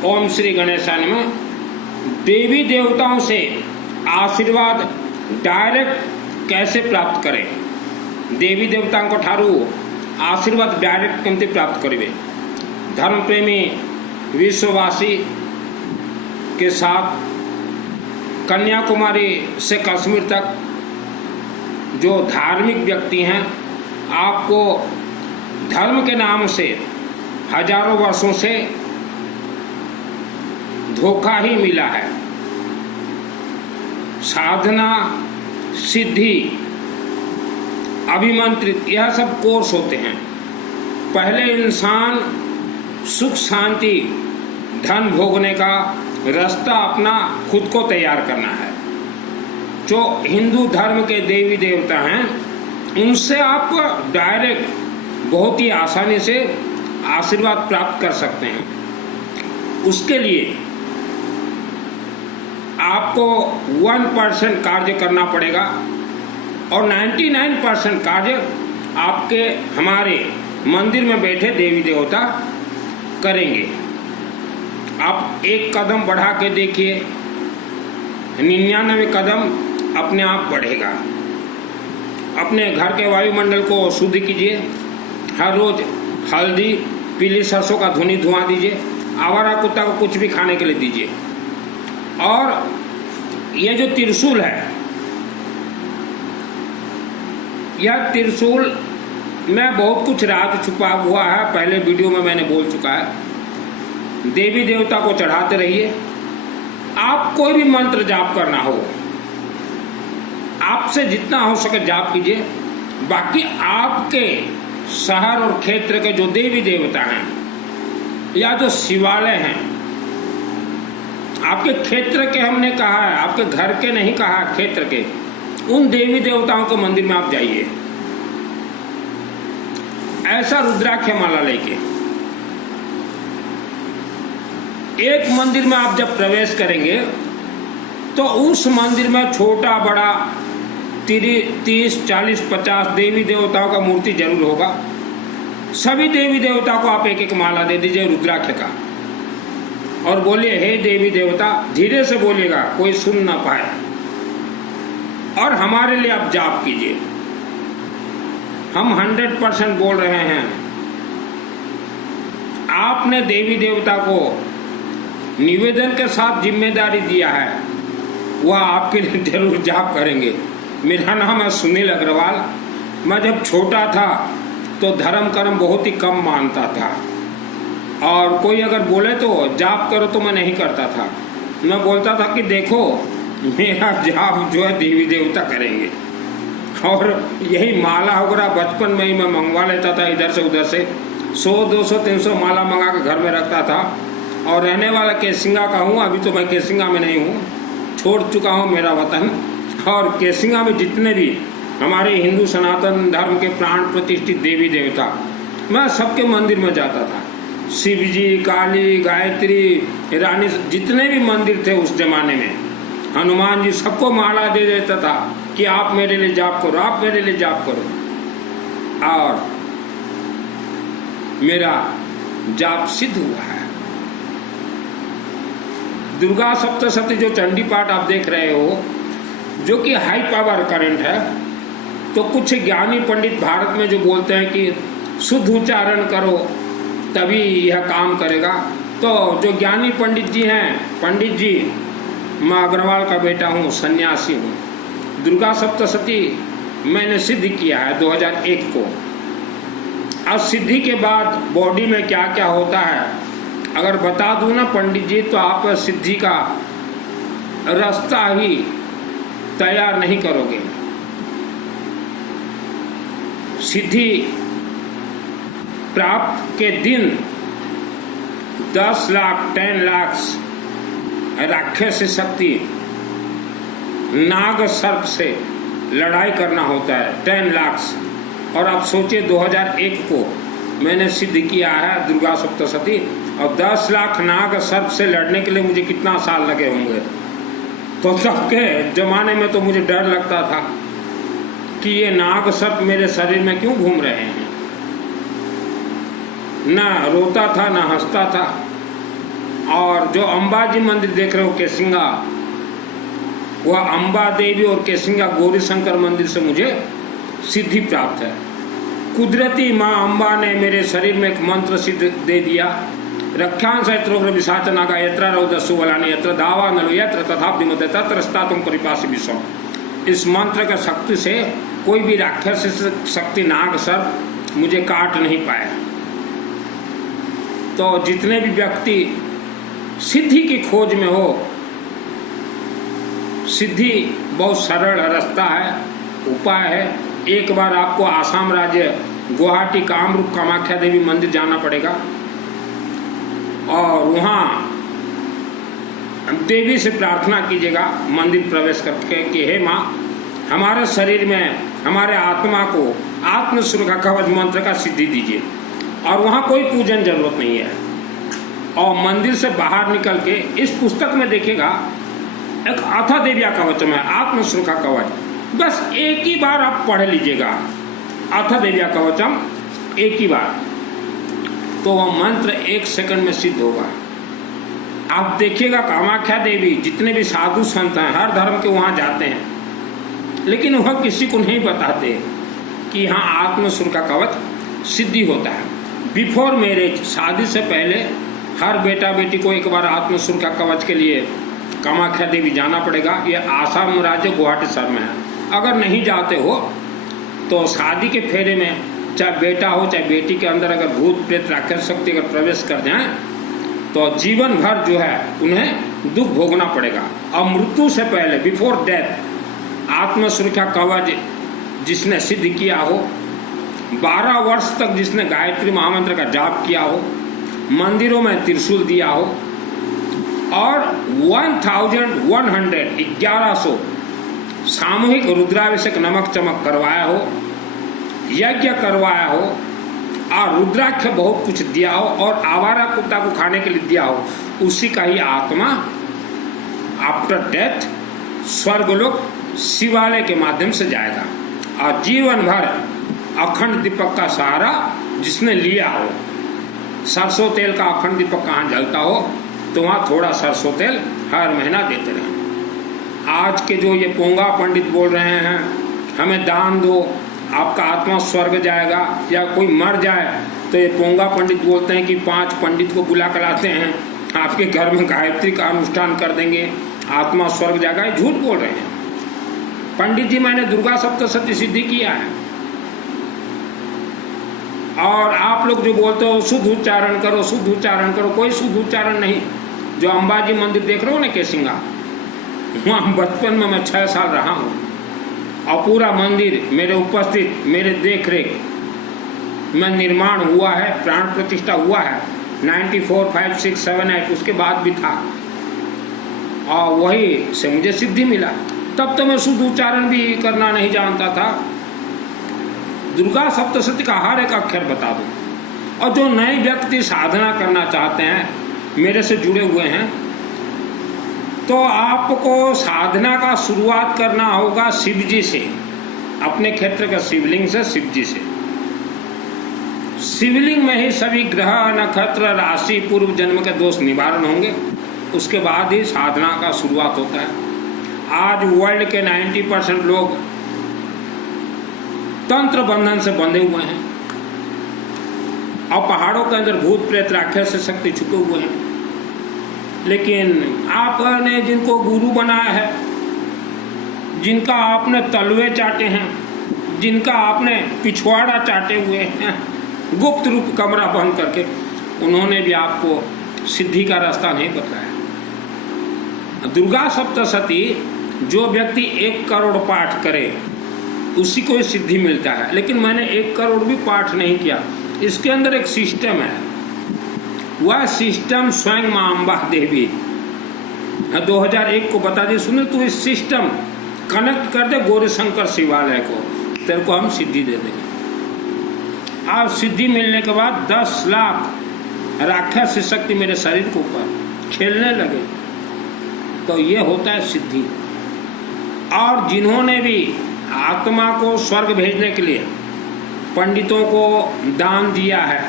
ओम श्री गणेशाय नमः। देवी देवताओं से आशीर्वाद डायरेक्ट कैसे प्राप्त करें? देवी देवताओं ठारू आशीर्वाद डायरेक्ट केमती प्राप्त करेंगे? धर्म प्रेमी विश्ववासी के साथ कन्याकुमारी से कश्मीर तक जो धार्मिक व्यक्ति हैं, आपको धर्म के नाम से हजारों वर्षों से धोखा ही मिला है। साधना, सिद्धि, अभिमंत्रित, यह सब कोर्स होते हैं। पहले इंसान सुख शांति धन भोगने का रास्ता अपना खुद को तैयार करना है। जो हिंदू धर्म के देवी देवता हैं, उनसे आप डायरेक्ट बहुत ही आसानी से आशीर्वाद प्राप्त कर सकते हैं। उसके लिए आपको 1% कार्य करना पड़ेगा और 99% कार्य आपके हमारे मंदिर में बैठे देवी देवता करेंगे। आप एक कदम बढ़ा के देखिए, 99 कदम अपने आप बढ़ेगा। अपने घर के वायुमंडल को शुद्ध कीजिए। हर रोज हल्दी, पीली सरसों का धुनी धुआं दीजिए। आवारा कुत्ता को कुछ भी खाने के लिए दीजिए। और यह जो त्रिशूल है, यह त्रिशूल में बहुत कुछ राज छुपा हुआ है। पहले वीडियो में मैंने बोल चुका है। देवी देवता को चढ़ाते रहिए। आप कोई भी मंत्र जाप करना हो, आपसे जितना हो सके जाप कीजिए। बाकी आपके शहर और क्षेत्र के जो देवी देवता हैं या जो शिवालय हैं, आपके क्षेत्र के हमने कहा है, आपके घर के नहीं कहा, क्षेत्र के, उन देवी देवताओं के मंदिर में आप जाइए। ऐसा रुद्राक्ष माला लेके एक मंदिर में आप जब प्रवेश करेंगे तो उस मंदिर में छोटा बड़ा 30, 40, 50 देवी देवताओं का मूर्ति जरूर होगा। सभी देवी देवताओं को आप एक एक माला दे दीजिए रुद्राक्ष का और बोलिए, हे देवी देवता। धीरे से बोलिएगा, कोई सुन ना पाए। और हमारे लिए आप जाप कीजिए। हम 100% बोल रहे हैं। आपने देवी देवता को निवेदन के साथ जिम्मेदारी दिया है, वह आपके लिए जरूर जाप करेंगे। मेरा नाम है सुनील अग्रवाल। मैं जब छोटा था तो धर्म कर्म बहुत ही कम मानता था और कोई अगर बोले तो जाप करो तो मैं नहीं करता था। मैं बोलता था कि देखो, मेरा जाप जो है देवी देवता करेंगे। और यही माला वगैरह बचपन में ही मैं मंगवा लेता था इधर से उधर से। 100, 200, 300 माला मंगा के घर में रखता था। और रहने वाला केसिंगा का हूँ। अभी तो मैं केसिंगा में नहीं हूँ, छोड़ चुका हूँ मेरा वतन। और केसिंगा में जितने भी हमारे हिंदू सनातन धर्म के प्राण प्रतिष्ठित देवी देवता, मैं सबके मंदिर में जाता था। शिव जी, काली, गायत्री, रानी, जितने भी मंदिर थे उस जमाने में, हनुमान जी, सबको माला दे देता था कि आप मेरे लिए जाप करो, आप मेरे लिए जाप करो। और मेरा जाप सिद्ध हुआ है। दुर्गा सप्तशती जो चंडी पाठ आप देख रहे हो, जो कि हाई पावर करंट है, तो कुछ ज्ञानी पंडित भारत में जो बोलते हैं कि शुद्ध उच्चारण करो तभी यह काम करेगा। तो जो ज्ञानी पंडित जी हैं, पंडित जी, मैं अग्रवाल का बेटा हूँ, सन्यासी हूँ। दुर्गा सप्तशती मैंने सिद्ध किया है 2001 को। अब सिद्धि के बाद बॉडी में क्या क्या होता है अगर बता दूं ना पंडित जी, तो आप सिद्धि का रास्ता ही तैयार नहीं करोगे। सिद्धि प्राप्त के दिन 10 लाख 10 लाख राक्षस शक्ति नाग सर्प से लड़ाई करना होता है, 10 लाख। और आप सोचिए 2001 को मैंने सिद्ध किया है दुर्गा सप्तशती, और 10 लाख नाग सर्प से लड़ने के लिए मुझे कितना साल लगे होंगे। तो तब के जमाने में तो मुझे डर लगता था कि ये नाग सर्प मेरे शरीर में क्यों घूम रहे हैं। ना रोता था ना हंसता था, और और जो अंबाजी मंदिर देख रहे हो केसिंगा, वह अंबा देवी और केसिंगा गौरी शंकर मंदिर से मुझे सिद्धि प्राप्त है। कुदरती माँ अम्बा ने मेरे शरीर में एक मंत्र सिद्ध दे दिया। रक्षांश यत्रोग्र विशाचनागा यत्र रौदस्सु वलानि यत्र दावा नलो यत्र तथाब्धिमते तत्र स्तातुम परिपासि विश्वम। इस मंत्र का शक्ति से कोई भी राक्षस शक्ति नाग सर्प मुझे काट नहीं पाया। तो जितने भी व्यक्ति सिद्धि की खोज में हो, सिद्धि बहुत सरल रास्ता है, उपाय है। एक बार आपको आसाम राज्य गुवाहाटी कामरूप कामाख्या देवी मंदिर जाना पड़ेगा और वहाँ देवी से प्रार्थना कीजिएगा मंदिर प्रवेश करके कि हे माँ, हमारे शरीर में हमारे आत्मा को आत्म सुरक्षा कवच मंत्र का सिद्धि दीजिए। और वहाँ कोई पूजन जरूरत नहीं है। और मंदिर से बाहर निकल के इस पुस्तक में देखिएगा एक अथा देविया कवचम है, आत्म सुरक्षा कवच। बस एक ही बार आप पढ़ लीजिएगा अथा देविया कवचम, एक ही बार, तो वह मंत्र 1 सेकंड में सिद्ध होगा। आप देखिएगा कामाख्या देवी जितने भी साधु संत हैं हर धर्म के वहाँ जाते हैं, लेकिन वह किसी को नहीं बताते कि यहाँ आत्म सुरक्षा कवच सिद्धि होता है। बिफोर मैरिज, शादी से पहले हर बेटा बेटी को एक बार आत्म सुरक्षा कवच के लिए कामाख्या देवी जाना पड़ेगा। यह आसाम राज्य गुवाहाटी शहर में है। अगर नहीं जाते हो तो शादी के फेरे में चाहे बेटा हो चाहे बेटी के अंदर अगर भूत प्रेत राक्षस शक्ति अगर प्रवेश कर जाए तो जीवन भर जो है उन्हें दुख भोगना पड़ेगा। और मृत्यु से पहले, बिफोर डेथ, आत्म सुरक्षा कवच जिसने सिद्ध किया हो, 12 वर्ष तक जिसने गायत्री महामंत्र का जाप किया हो, मंदिरों में त्रिशूल दिया हो और 1100 सामूहिक रुद्राभिषेक नमक चमक करवाया हो, यज्ञ करवाया हो और रुद्राक्ष बहुत कुछ दिया हो और आवारा कुत्ता को खाने के लिए दिया हो, उसी का ही आत्मा आफ्टर डेथ स्वर्गलोक शिवालय के माध्यम से जाएगा। और जीवन भर अखंड दीपक का सहारा जिसने लिया हो, सरसों तेल का अखंड दीपक कहाँ जलता हो तो वहाँ थोड़ा सरसों तेल हर महीना देते रहें। आज के जो ये पोंगा पंडित बोल रहे हैं हमें दान दो आपका आत्मा स्वर्ग जाएगा, या कोई मर जाए तो ये पोंगा पंडित बोलते हैं कि 5 पंडित को बुला कर लाते हैं, आपके घर में गायत्री का अनुष्ठान कर देंगे, आत्मा स्वर्ग जाएगा। ये झूठ बोल रहे हैं पंडित जी। मैंने दुर्गा सप्तशती सिद्धि किया है। और आप लोग जो बोलते हो शुद्ध उच्चारण करो, शुद्ध उच्चारण करो, कोई शुद्ध उच्चारण नहीं। जो अंबाजी मंदिर देख रहे हो ना केसिंगा, वहाँ बचपन में मैं 6 साल रहा हूँ और पूरा मंदिर मेरे उपस्थित, मेरे देख रेख में निर्माण हुआ है, प्राण प्रतिष्ठा हुआ है। 94, 5, 6, 7, 8 उसके बाद भी था और वही से मुझे सिद्धि मिला। तब तो मैं शुद्ध उच्चारण भी करना नहीं जानता था। दुर्गा सप्तशती का हर एक अक्षर बता दूं। और जो नए व्यक्ति साधना करना चाहते हैं, मेरे से जुड़े हुए हैं, तो आपको साधना का शुरुआत करना होगा शिव जी से, अपने क्षेत्र का शिवलिंग से, शिव जी से। शिवलिंग में ही सभी ग्रह नक्षत्र राशि पूर्व जन्म के दोष निवारण होंगे, उसके बाद ही साधना का शुरुआत होता है। आज वर्ल्ड के 90% लोग तंत्र बंधन से बंधे हुए हैं और पहाड़ों के अंदर भूत प्रेत राक्षस से शक्ति छुपे हुए हैं। लेकिन आपने जिनको गुरु बनाया है, जिनका आपने तलवे चाटे हैं, जिनका आपने पिछवाड़ा चाटे हुए हैं, गुप्त रूप कमरा बंद करके, उन्होंने भी आपको सिद्धि का रास्ता नहीं बताया। दुर्गा सप्तशती जो व्यक्ति 1 करोड़ पाठ करे उसी को सिद्धि मिलता है। लेकिन मैंने 1 करोड़ भी पाठ नहीं किया। इसके अंदर एक सिस्टम है, वह सिस्टम स्वयं मां अम्बा देवी 2001 को बता दी, सुने तू इस सिस्टम कनेक्ट कर दे गौरी शंकर शिवालय को, तेरे को हम सिद्धि दे देंगे। अब सिद्धि मिलने के बाद 10 लाख राक्षस शक्ति मेरे शरीर के ऊपर खेलने लगे। तो ये होता है सिद्धि। और जिन्होंने भी आत्मा को स्वर्ग भेजने के लिए पंडितों को दान दिया है,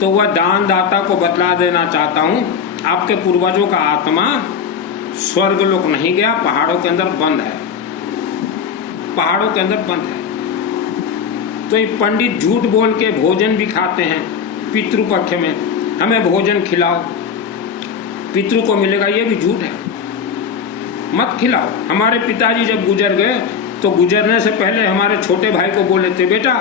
तो वह दान दाता को बतला देना चाहता हूँ आपके पूर्वजों का आत्मा स्वर्ग लोक नहीं गया, पहाड़ों के अंदर बंद है, पहाड़ों के अंदर बंद है। तो ये पंडित झूठ बोल के भोजन भी खाते हैं पितृपक्ष में, हमें भोजन खिलाओ, पितृ को मिलेगा, ये भी झूठ है, मत खिलाओ। हमारे पिताजी जब गुजर गए तो गुजरने से पहले हमारे छोटे भाई को बोले थे, बेटा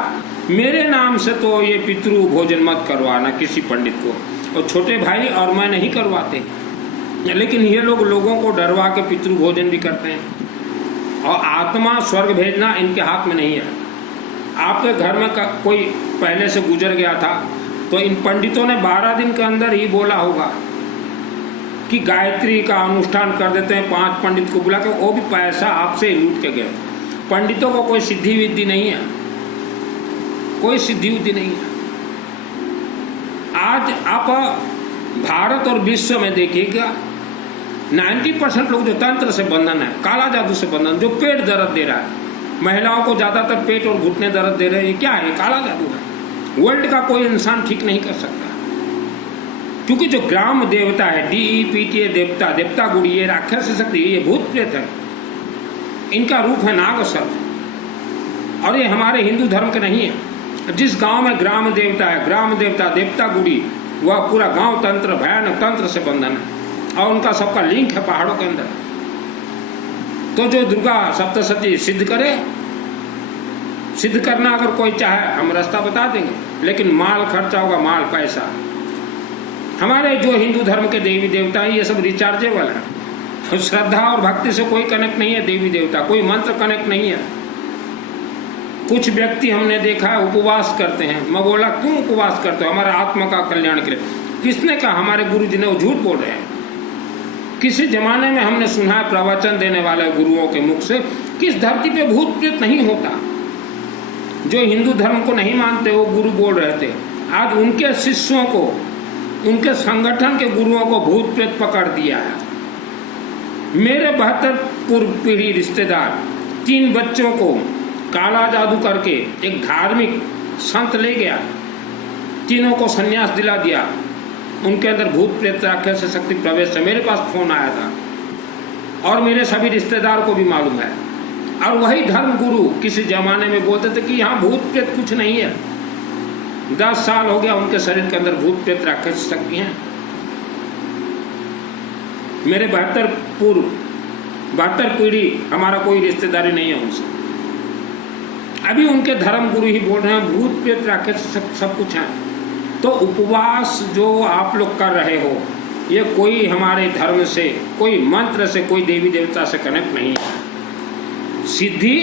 मेरे नाम से तो ये पितृ भोजन मत करवाना किसी पंडित को, और छोटे भाई और मैं नहीं करवाते, लेकिन ये लोग लोगों को डरवा के पितृ भोजन भी करते हैं। और आत्मा स्वर्ग भेजना इनके हाथ में नहीं है। आपके घर में कोई पहले से गुजर गया था तो इन पंडितों ने 12 दिन के अंदर ही बोला होगा कि गायत्री का अनुष्ठान कर देते हैं, 5 पंडित को बुला के, वो भी पैसा आपसे लूट के गए। पंडितों को कोई सिद्धि विद्धि नहीं है, कोई सिद्धि विद्धि नहीं है। आज आप भारत और विश्व में देखिएगा 90% लोग जो तंत्र से बंधन है, काला जादू से बंधन, जो पेट दर्द दे रहा है, महिलाओं को ज्यादातर पेट और घुटने दर्द दे रहे हैं, क्या है? काला जादू है। वर्ल्ड का कोई इंसान ठीक नहीं कर सकता, क्योंकि जो ग्राम देवता है, DEPTA देवता, देवता गुड़ी, ये राक्षस शक्ति, ये भूत प्रेत है, इनका रूप है नाग सर्प, और ये हमारे हिंदू धर्म के नहीं है। जिस गांव में ग्राम देवता है, ग्राम देवता, देवता गुड़ी, वह पूरा गांव तंत्र, भयानक तंत्र से बंधन है, और उनका सबका लिंक है पहाड़ों के अंदर। तो जो दुर्गा सप्तशती सिद्ध करे, सिद्ध करना अगर कोई चाहे हम रास्ता बता देंगे, लेकिन माल खर्चा होगा, माल पैसा। हमारे जो हिंदू धर्म के देवी देवता हैं ये सब रिचार्जेबल है, श्रद्धा और भक्ति से कोई कनेक्ट नहीं है। देवी देवता कोई मंत्र कनेक्ट नहीं है। कुछ व्यक्ति हमने देखा है उपवास करते हैं, मैं बोला क्यों उपवास करते हो? हमारे आत्मा का कल्याण के लिए। किसने कहा? हमारे गुरु जी ने, वो झूठ बोल रहे हैं। किसी जमाने में हमने सुना है प्रवचन देने वाले गुरुओं के मुख से, किस धरती पे भूत प्रेत नहीं होता। जो हिंदू धर्म को नहीं मानते वो गुरु बोल रहे थे, आज उनके शिष्यों को, उनके संगठन के गुरुओं को भूत प्रेत पकड़ दिया है। मेरे 72 पूर्व पीढ़ी रिश्तेदार 3 बच्चों को काला जादू करके एक धार्मिक संत ले गया, तीनों को सन्यास दिला दिया, उनके अंदर भूत प्रेत राक्षस शक्ति प्रवेश है। मेरे पास फोन आया था और मेरे सभी रिश्तेदार को भी मालूम है। और वही धर्म गुरु किसी जमाने में बोलते थे कि यहाँ भूत प्रेत कुछ नहीं है। 10 साल हो गया उनके शरीर के अंदर भूत प्रेत राक्षस शक्ति हैं। मेरे 72 पीढ़ी हमारा कोई रिश्तेदारी नहीं है उनसे। अभी उनके धर्म गुरु ही बोल रहे हैं भूत प्रेत राक्षस सब कुछ है। तो उपवास जो आप लोग कर रहे हो, ये कोई हमारे धर्म से, कोई मंत्र से, कोई देवी देवता से कनेक्ट नहीं है। सिद्धि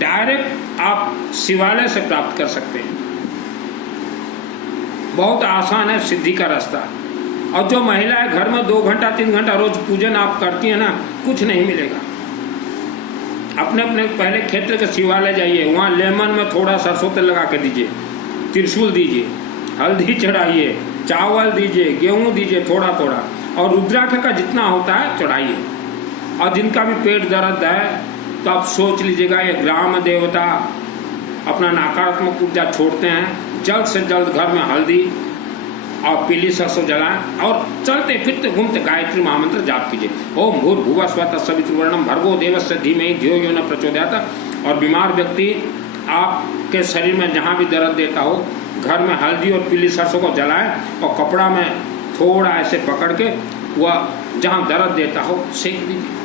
डायरेक्ट आप शिवालय से प्राप्त कर सकते हैं, बहुत आसान है सिद्धि का रास्ता। और जो महिलाएं घर में 2 घंटा 3 घंटा रोज पूजन आप करती है ना, कुछ नहीं मिलेगा। अपने अपने पहले क्षेत्र के शिवालय जाइए, वहाँ लेमन में थोड़ा सरसों तेल लगा के दीजिए, त्रिशूल दीजिए, हल्दी चढ़ाइए, चावल दीजिए, गेहूं दीजिए थोड़ा थोड़ा, और रुद्राक्ष का जितना होता है चढ़ाइए। और जिनका भी पेट दर्द है तो आप सोच लीजिएगा ये ग्राम देवता अपना नकारात्मक ऊर्जा छोड़ते हैं, जल्द से जल्द घर में हल्दी और पीली सरसों जलाएं और चलते फिरते घूमते गायत्री महामंत्र जाप कीजिए। ओम भूर्भुवः स्वः तत्सवितुर्वरेण्यं भर्गो देवस्य धीमहि धियो यो न प्रचोदयात्। और बीमार व्यक्ति आपके शरीर में जहाँ भी दर्द देता हो, घर में हल्दी और पीली सरसों को जलाएं और कपड़ा में थोड़ा ऐसे पकड़ के वह जहाँ दर्द देता हो सेक दीजिए।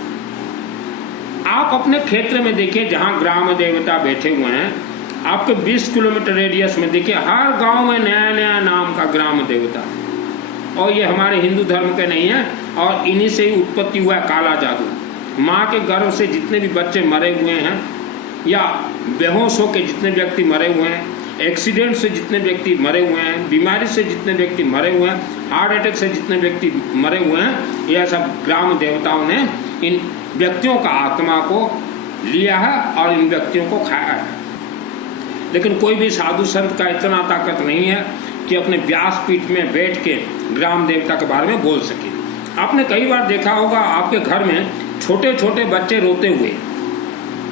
आप अपने क्षेत्र में देखिए, जहाँ ग्राम देवता बैठे हुए हैं, आपके 20 किलोमीटर रेडियस में देखिए, हर गांव में नया नया नाम का ग्राम देवता। और ये हमारे हिंदू धर्म के नहीं है, और इन्हीं से ही उत्पत्ति हुआ है काला जादू। माँ के गर्भ से जितने भी बच्चे मरे हुए हैं, या बेहोश होकर जितने व्यक्ति मरे हुए हैं, एक्सीडेंट से जितने व्यक्ति मरे हुए हैं, बीमारी से जितने व्यक्ति मरे हुए हैं, हार्ट अटैक से जितने व्यक्ति मरे हुए हैं, यह सब ग्राम देवताओं ने इन व्यक्तियों का आत्मा को लिया है और इन व्यक्तियों को खाया है। लेकिन कोई भी साधु संत का इतना ताकत नहीं है कि अपने व्यासपीठ में बैठ के ग्राम देवता के बारे में बोल सके। आपने कई बार देखा होगा आपके घर में छोटे छोटे बच्चे रोते हुए,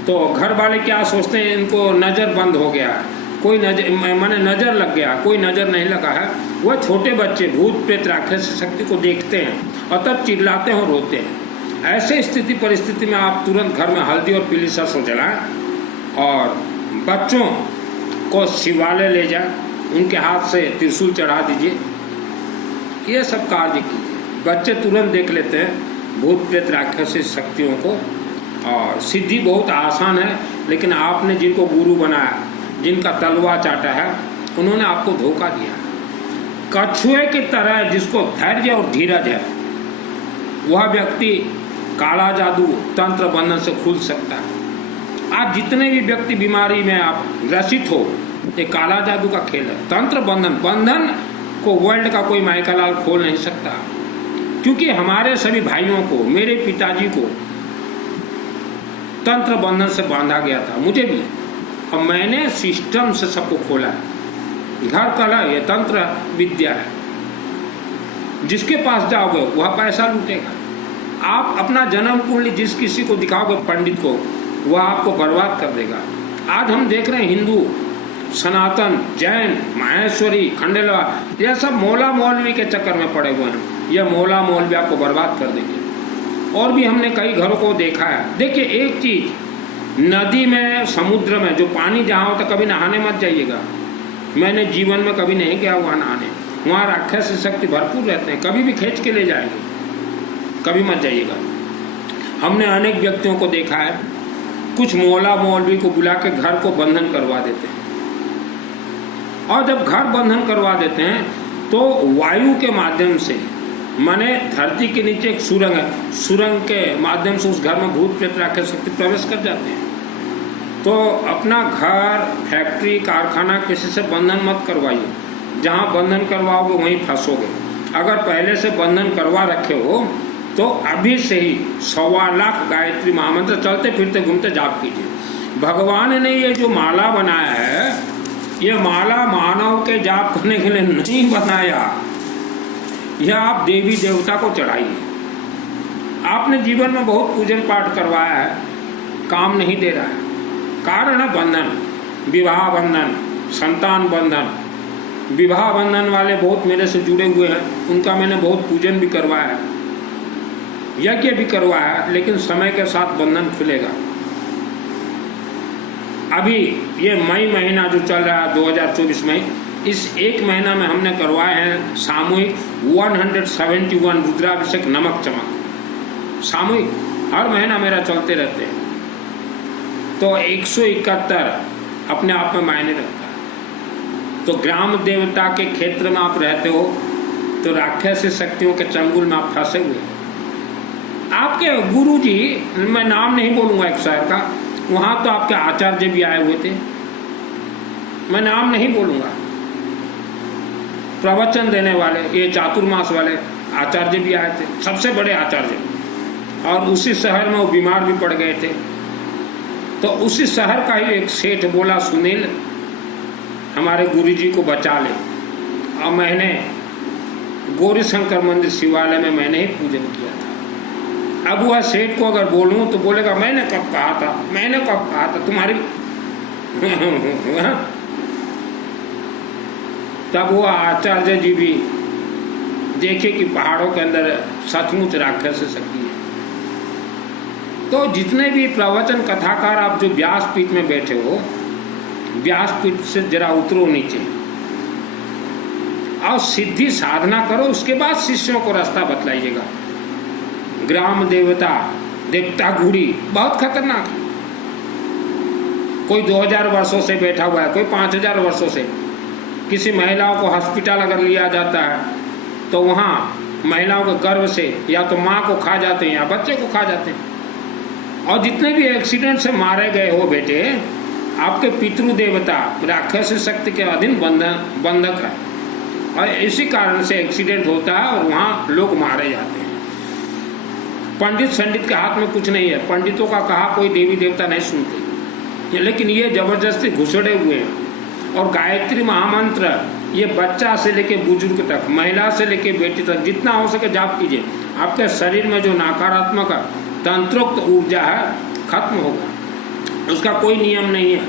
तो घर वाले क्या सोचते हैं, इनको नज़र बंद हो गया, कोई नज़र माने नज़र लग गया। कोई नज़र नहीं लगा है, वह छोटे बच्चे भूत प्रेत राक्षस शक्ति को देखते हैं और तब चिल्लाते हैं और रोते हैं। ऐसे स्थिति परिस्थिति में आप तुरंत घर में हल्दी और पीली सरसों जलाएं और बच्चों को शिवालय ले जाएं, उनके हाथ से त्रिशूल चढ़ा दीजिए, ये सब कार्य कीजिए। बच्चे तुरंत देख लेते हैं भूत प्रेत राक्षस शक्तियों को। और सिद्धि बहुत आसान है, लेकिन आपने जिनको गुरु बनाया, जिनका तलवा चाटा है, उन्होंने आपको धोखा दिया। कछुए की तरह जिसको धैर्य और धीरज है, वह व्यक्ति काला जादू तंत्र बंधन से खुल सकता है। आज जितने भी व्यक्ति बीमारी में आप ग्रसित हो, ये काला जादू का खेल है। तंत्र बंधन को वर्ल्ड का कोई माइकालाल खोल नहीं सकता, क्योंकि हमारे सभी भाइयों को, मेरे पिताजी को तंत्र बंधन से बांधा गया था, मुझे भी, और मैंने सिस्टम से सबको खोला है। घर कला ये तंत्र विद्या है, जिसके पास जाओगे वह पैसा लूटेगा। आप अपना जन्म कुंडली जिस किसी को दिखाओगे, पंडित को, वह आपको बर्बाद कर देगा। आज हम देख रहे हैं हिंदू, सनातन, जैन, माहेश्वरी, खंडेलवा, यह सब मौला मौलवी के चक्कर में पड़े हुए हैं। यह मौला मौलवी आपको बर्बाद कर देंगे। और भी हमने कई घरों को देखा है। देखिए एक चीज, नदी में, समुद्र में जो पानी जहाँ होता, कभी नहाने मत जाइएगा। मैंने जीवन में कभी नहीं गया वहाँ नहाने, वहाँ राक्षस शक्ति भरपूर रहते हैं, कभी भी खींच के ले जाएंगे, कभी मत जाइएगा। हमने अनेक व्यक्तियों को देखा है, कुछ मौला मौलवी को बुला के घर को बंधन करवा देते हैं, और जब घर बंधन करवा देते हैं तो वायु के माध्यम से, माने धरती के नीचे एक सुरंग है, सुरंग के माध्यम से उस घर में भूत प्रेत राक्षस शक्ति प्रवेश कर जाते हैं। तो अपना घर, फैक्ट्री, कारखाना किसी से बंधन मत करवाइए। जहाँ बंधन करवाओगे वहीं फंसोगे। अगर पहले से बंधन करवा रखे हो तो अभी से ही 1.25 लाख गायत्री महामंत्र चलते फिरते घूमते जाप कीजिए। भगवान ने ये जो माला बनाया है, ये माला मानव के जाप करने के लिए नहीं बनाया, यह आप देवी देवता को चढ़ाइए। आपने जीवन में बहुत पूजन पाठ करवाया है, काम नहीं दे रहा है, कारण है बंधन, विवाह बंधन, संतान बंधन। विवाह बंधन वाले बहुत मेरे से जुड़े हुए हैं, उनका मैंने बहुत पूजन भी करवाया है, यज्ञ भी करवाया है, लेकिन समय के साथ बंधन खुलेगा। अभी ये मई महीना जो चल रहा है 2024 में, इस एक महीना में हमने करवाए हैं सामूहिक 171 रुद्राभिषेक नमक चमक। सामूहिक हर महीना मेरा चलते रहते हैं, तो 171 अपने आप में मायने रखता है। तो ग्राम देवता के क्षेत्र में आप रहते हो तो राक्षस शक्तियों के चंगुल में आप फंसे हुए। आपके गुरु जी, मैं नाम नहीं बोलूँगा एक शहर का, वहाँ तो आपके आचार्य भी आए हुए थे, मैं नाम नहीं बोलूँगा, प्रवचन देने वाले, ये चातुर्मास वाले आचार्य भी आए थे, सबसे बड़े आचार्य, और उसी शहर में वो बीमार भी पड़ गए थे। तो उसी शहर का ही एक सेठ बोला, सुनील हमारे गुरुजी को बचा ले। और मैंने गौरी शंकर मंदिर शिवालय में मैंने ही पूजन किया था। अब वह सेठ को अगर बोलूं तो बोलेगा मैंने कब कहा था, मैंने कब कहा था तुम्हारी तब वो आचार्य जी भी देखे कि पहाड़ों के अंदर सचमुच राक्षस शक्ति है। तो जितने भी प्रवचन कथाकार आप जो व्यासपीठ में बैठे हो, व्यासपीठ से जरा उतरो नीचे और सिद्धि साधना करो, उसके बाद शिष्यों को रास्ता बतलाइएगा। ग्राम देवता, देवता गुड़ी बहुत खतरनाक है। कोई 2000 वर्षों से बैठा हुआ है, कोई 5000 वर्षों से। किसी महिलाओं को हॉस्पिटल अगर लिया जाता है तो वहाँ महिलाओं के गर्भ से या तो माँ को खा जाते हैं या बच्चे को खा जाते हैं। और जितने भी एक्सीडेंट से मारे गए हो बेटे, आपके पितृ देवता राक्षस शक्ति के अधीन बंधक है, और इसी कारण से एक्सीडेंट होता है और वहाँ लोग मारे जाते हैं। पंडित संडित के हाथ में कुछ नहीं है, पंडितों का कहा कोई देवी देवता नहीं सुनते, लेकिन ये जबरदस्ती घुसड़े हुए हैं। और गायत्री महामंत्र ये बच्चा से लेके बुजुर्ग तक, महिला से लेके बेटी तक, जितना हो सके जाप कीजिए। आपके शरीर में जो नकारात्मक तंत्रोक्त ऊर्जा है खत्म होगा, उसका कोई नियम नहीं है।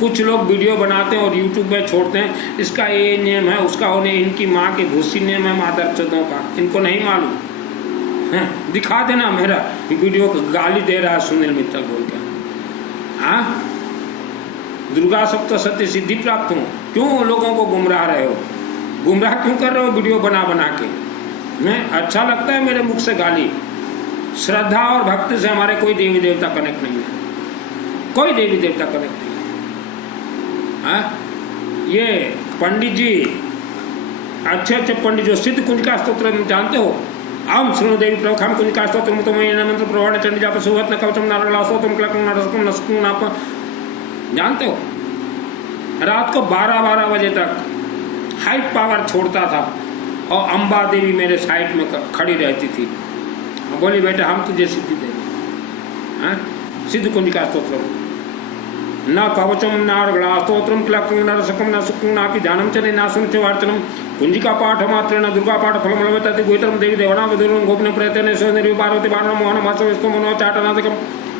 कुछ लोग वीडियो बनाते हैं और यूट्यूब में छोड़ते हैं, इसका ये नियम है, उसका उन्हें, इनकी माँ की भूसी नियम है मादर चौदों का, इनको नहीं मालूम है। दिखा देना मेरा वीडियो, गाली दे रहा है सुनील मित्तल बोल के। हाँ, दुर्गा सप्तशती सिद्धि प्राप्त हो, क्यों लोगों को गुमराह रहे हो? गुमराह क्यों कर रहे हो वीडियो बना बना के? मैं अच्छा लगता है मेरे मुख से गाली? श्रद्धा और भक्ति से हमारे कोई देवी देवता कनेक्ट नहीं है, कोई देवी देवता कनेक्ट नहीं है। हाँ, ये पंडित जी, अच्छे अच्छे पंडित जो सिद्ध कुंजिका स्तोत्र जानते हो, आम श्रृणु देवी प्रवखाम कुंजिका स्तोत्र मंत्र प्रवाण चंडी जाप सुवत न कवचम नारला स्तोत्रम क्लकम नरसकम नसकम नाप, जानते हो? रात को 12-12 बजे तक हाई पावर छोड़ता था और अम्बा देवी मेरे साइड में खड़ी रहती थी, बोली बेटा हम तुझे सिद्धि देंगे। हाँ, सिद्ध कुंजिका स्तोत्र न कवचम नारगड़ा स्तोत्रम क्लकम नरसकम नसकम नापि ध्यानम चले नासुम च वार्चनम कुंजिका पाठ मात्रेण दुर्गा पाठ फलम लभते गोत्रम देवी देवना विदुरं गोपन प्रयत्न सौंदर्य पार्वती बाणम मोहन मासवस्तु मनो चाटनादिकम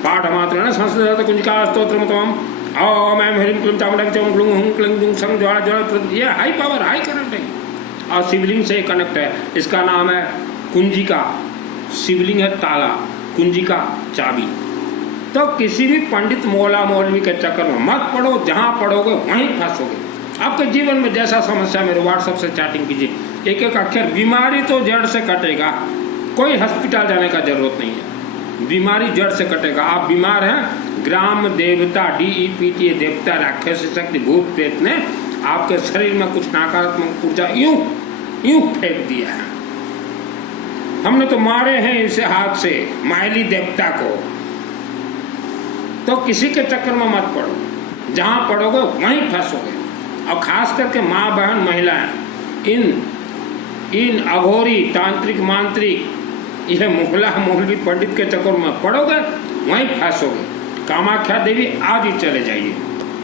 पाठ मात्रेण संस्कृत कुंजिका स्तोत्रम तमाम ओम ऐं ह्रीं क्लीं चामुंडाय चौं ग्लूं हुं क्लीं दुं सं ज्वाला ज्वाला, ये हाई पावर हाई करंट है और शिवलिंग से कनेक्ट है। इसका नाम है कुंजिका, शिवलिंग है ताला, कुंजिका चाबी। तो किसी भी पंडित मौला मौलवी के चक्कर में मत पड़ो, जहाँ पढ़ोगे वहीं फंसोगे। आपके जीवन में जैसा समस्या, मेरे व्हाट्सएप से चैटिंग कीजिए, एक एक अक्षर। बीमारी तो जड़ से कटेगा, कोई हॉस्पिटल जाने का जरूरत नहीं है, बीमारी जड़ से कटेगा। आप बीमार हैं, ग्राम देवता DEPT देवता राक्षस शक्ति भूत प्रेत ने आपके शरीर में कुछ नकारात्मक ऊर्जा यूं फेंक दिया है। हमने तो मारे हैं इसे हाथ से माइली देवता को। तो किसी के चक्कर में मत पड़ो, जहां पढ़ोगे वहीं फंसोगे। और खास करके माँ बहन महिलाएं, इन अघोरी तांत्रिक मांत्रिक यह मुहला मौलवी पंडित के चक्कर में पड़ोगे वहीं फंसोगे। कामाख्या देवी आज ही चले जाइए।